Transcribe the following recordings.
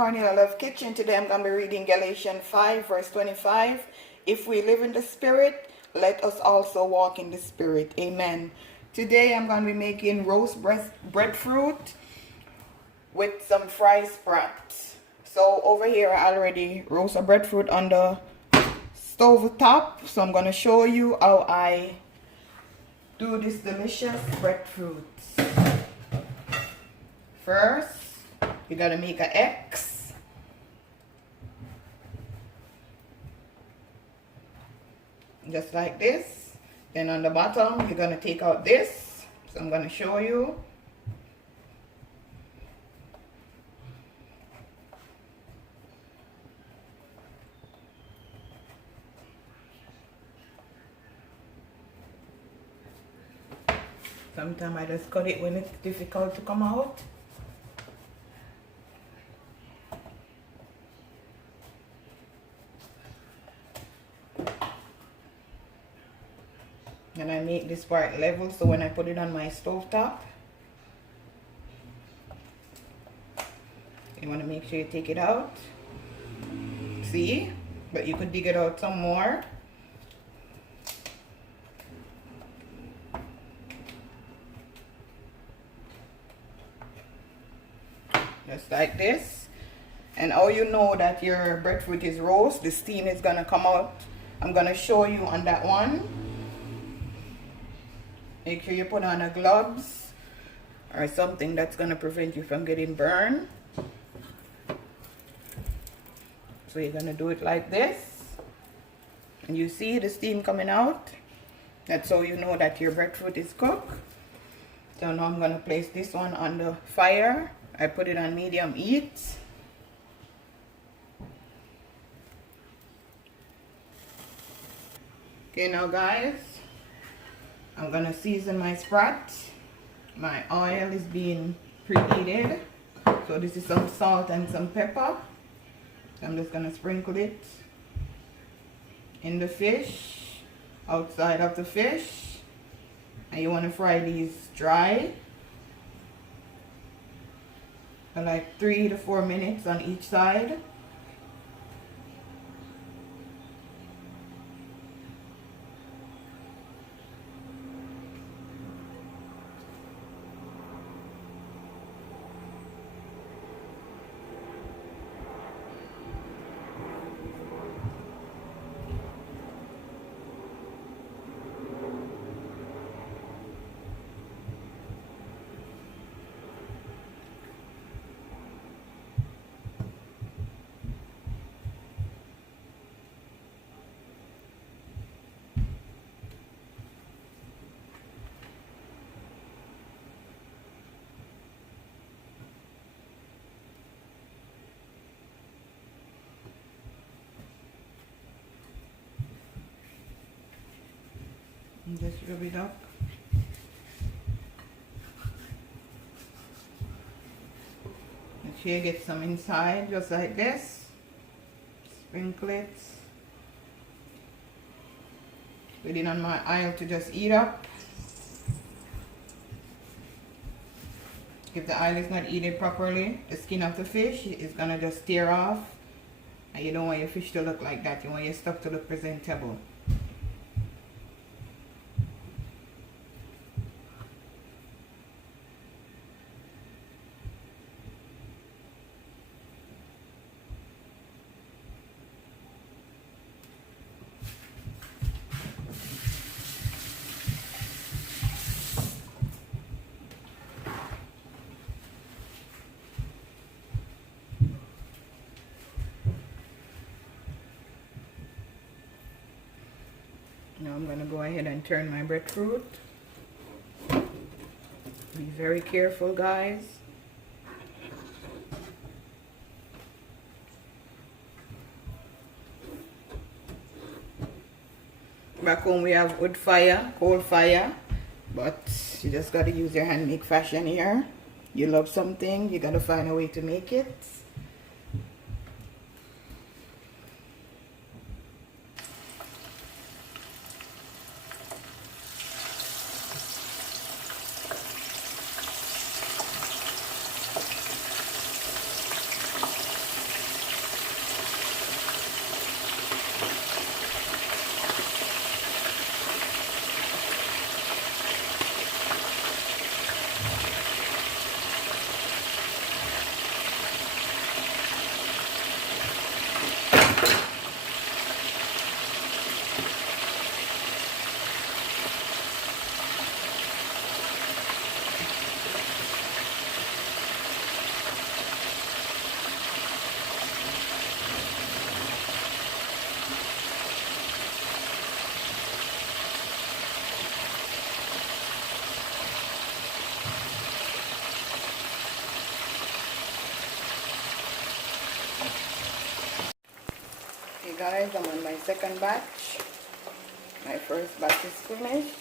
Cornelialove Kitchen. Today I'm going to be reading Galatians 5 verse 25. If we live in the Spirit, let us also walk in the Spirit. Amen. Today I'm going to be making roast breadfruit with some fried sprat. So over here I already roast a breadfruit on the stove top. So I'm going to show you how I do this delicious breadfruit. First, you gotta make an X. Just like this. Then on the bottom, you're gonna take out this. So I'm gonna show you. Sometimes I just cut it when it's difficult to come out. And I make this part level so when I put it on my stove top, you want to make sure you take it out. See? But you could dig it out some more. Just like this. And how you know that your breadfruit is roast, the steam is gonna come out. I'm gonna show you on that one. Make sure you put on a gloves or something that's gonna prevent you from getting burned. So you're gonna do it like this. And you see the steam coming out. That's how you know that your breadfruit is cooked. So now I'm gonna place this one on the fire. I put it on medium heat. Okay, now guys, I'm gonna season my sprat. My oil is being preheated. So this is some salt and some pepper. I'm just gonna sprinkle it in the fish, outside of the fish. And you wanna fry these dry for like 3 to 4 minutes on each side. Just rub it up. Make sure you get some inside, just like this. Sprinkle it. Put it on my oil to just heat up. If the oil is not heated properly, the skin of the fish is gonna just tear off. And you don't want your fish to look like that. You want your stuff to look presentable. Now I'm going to go ahead and turn my breadfruit. Be very careful, guys. Back home we have wood fire, coal fire, but you just got to use your hand make fashion here. You love something, you got to find a way to make it. guys, I'm on my second batch. My first batch is finished.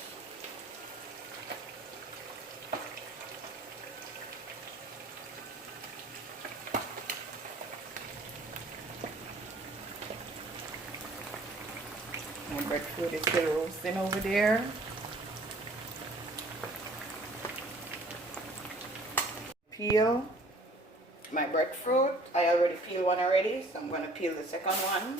My breadfruit is still roasting over there. Peel my breadfruit. I already peeled one already, so I'm going to peel the second one.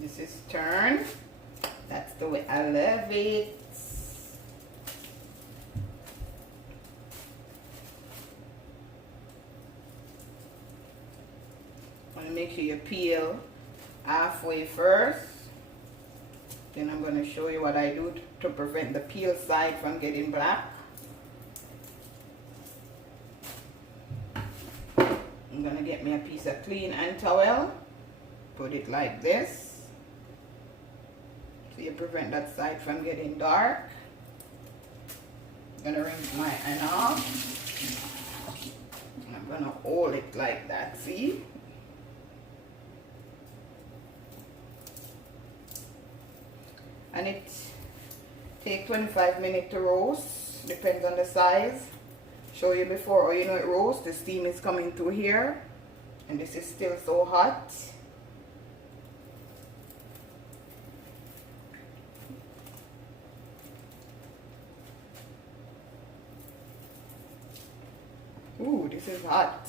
This is turned. That's the way I love it. Make sure you peel halfway first. Then I'm going to show you what I do to prevent the peel side from getting black. I'm going to get me a piece of clean hand towel, put it like this so you prevent that side from getting dark. I'm going to rinse my hand off. I'm going to hold it like that, see? And it takes 25 minutes to roast, depends on the size. Show you before, or you know it roasts, the steam is coming through here, and this is still so hot. Ooh, this is hot.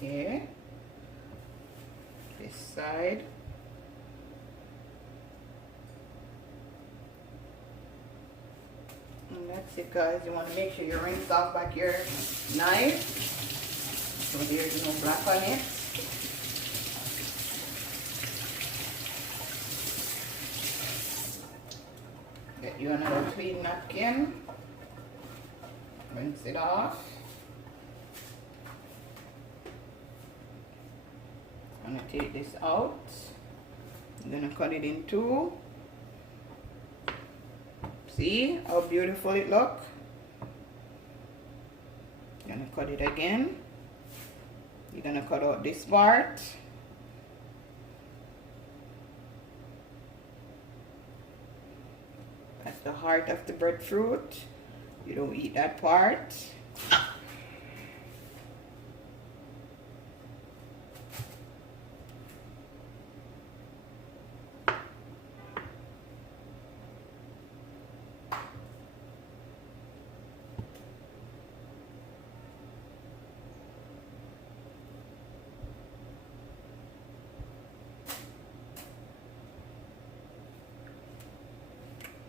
Okay, this side. And that's it, guys. You want to make sure you rinse off back your knife so there's no black on it. Get you another clean napkin, rinse it off. I'm going to take this out. I'm going to cut it in two. See how beautiful it looks? I'm going to cut it again. You're going to cut out this part. That's the heart of the breadfruit. You don't eat that part.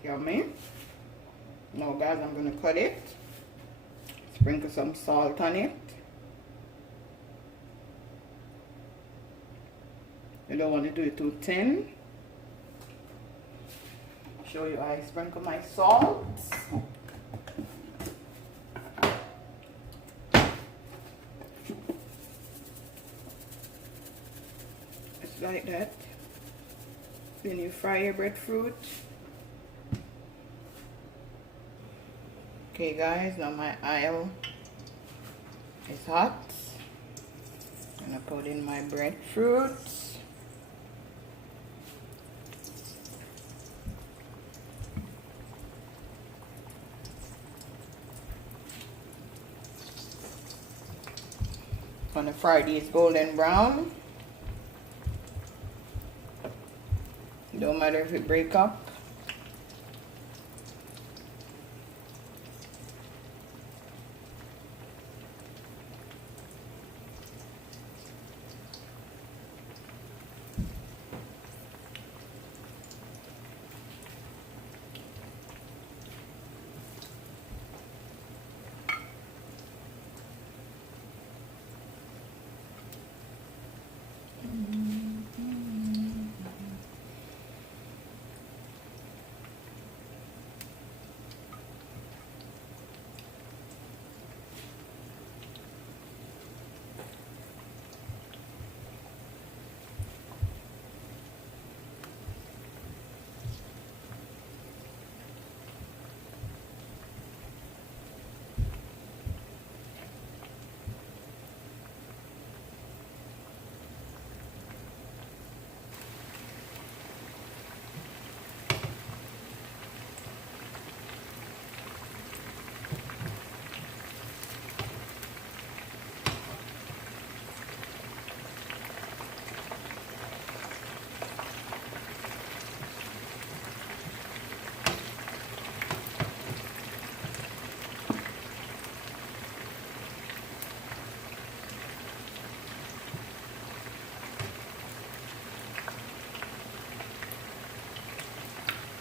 Yummy. Now guys, I'm going to cut it. Sprinkle some salt on it. You don't want to do it too thin. Show you how I sprinkle my salt. Just like that. Then you fry your breadfruit. Okay guys, now my oil is hot. I'm gonna put in my breadfruit. Gonna fry these golden brown. Don't matter if it break up.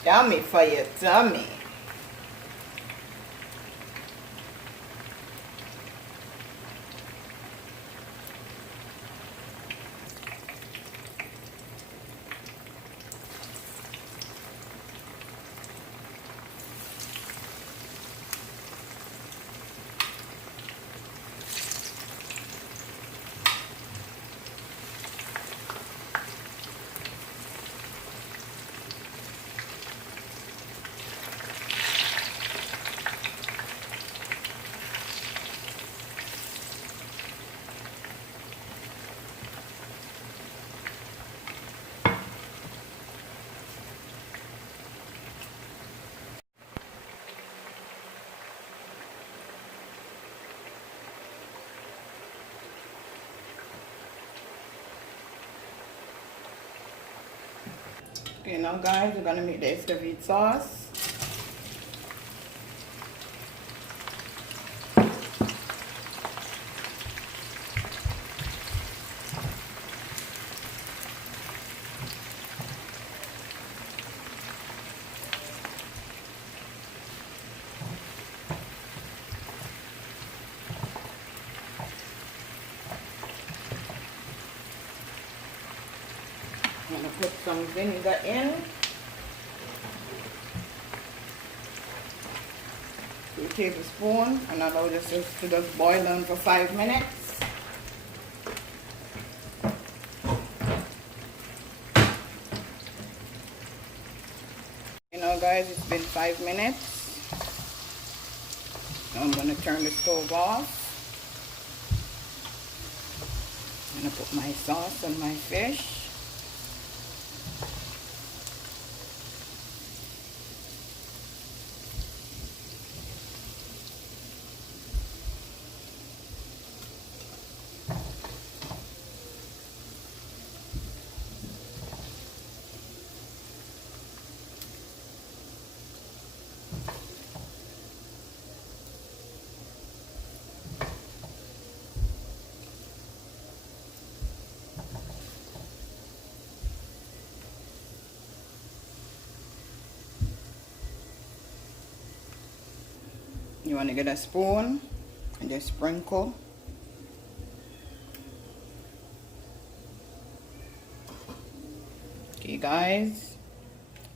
Yummy for your tummy. Okay, now guys, we're gonna make the escovite sauce. I'm gonna put some vinegar in. 2 tablespoons, and allow this to just boil down for 5 minutes. You know guys, it's been 5 minutes. Now I'm gonna turn the stove off. I'm gonna put my sauce on my fish. You want to get a spoon and just sprinkle. Okay guys,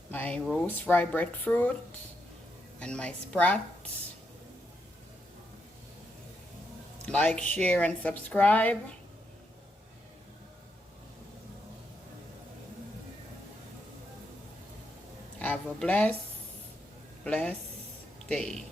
my roast fried breadfruit and my sprat. Like, share and subscribe. Have a blessed day.